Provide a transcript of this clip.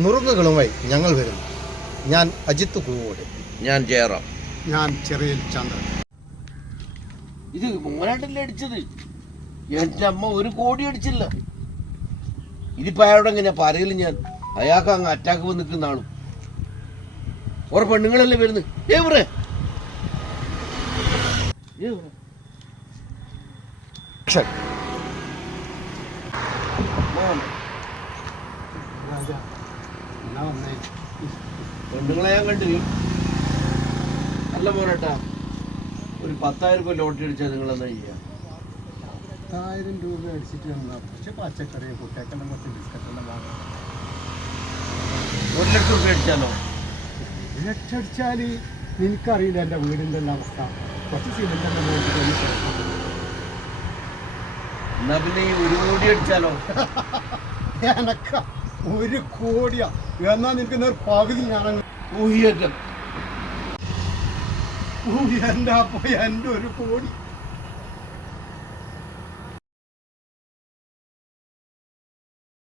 നുറുങ്ങുകളുമായി ഞങ്ങൾ വരുന്നു. ഞാൻ അജിത്ത് പൂവോട്. ഞാൻ ജയറാം. ഞാൻ ചെറിയ ചന്ദ്രൻ. ഇത് മോനായിട്ടല്ലേ അടിച്ചത്? എൻ്റെ അമ്മ 1 കോടി അടിച്ചില്ല. ഇതിപ്പോ അയാളോട് എങ്ങനെയാ പറയല്? ഞാൻ അയാൾക്ക് അങ്ങ് അറ്റാക്ക് വന്ന് നിൽക്കുന്ന ആളും ഓരോ പെണ്ണുങ്ങളല്ലേ വരുന്നത്. പെണ്ണുങ്ങളെ ഞാൻ കണ്ടു. അല്ല മോനേട്ടാ, ഒരു 10,000 രൂപ ലോട്ടറി അടിച്ചാൽ നിങ്ങളെന്താ ചെയ്യുക? 10,000 രൂപ അടിച്ചിട്ട് പക്ഷെ പച്ചക്കറി കുട്ടിയൊക്കെ മൊത്തം ബിസ്ക്കറ്റെല്ലാം വാങ്ങാം. 1 ലക്ഷം രൂപ അടിച്ചാലോ? 1 ലക്ഷം അടിച്ചാൽ നിനക്കറിയില്ല എൻ്റെ വീടിൻ്റെ അവസ്ഥ. കുറച്ച് സിമെൻ്റെല്ലാം മേടിച്ചിട്ട് എന്നാ പിന്നെ ഈ 1 കോടി അടിച്ചാലോ? എനക്ക 1 കോടിയാ എന്നാ നിനക്ക് പകുതി ഞാൻ ഊഹിയേറ്റം. എൻ്റെ അപ്പൊ എൻ്റെ 1 കോടി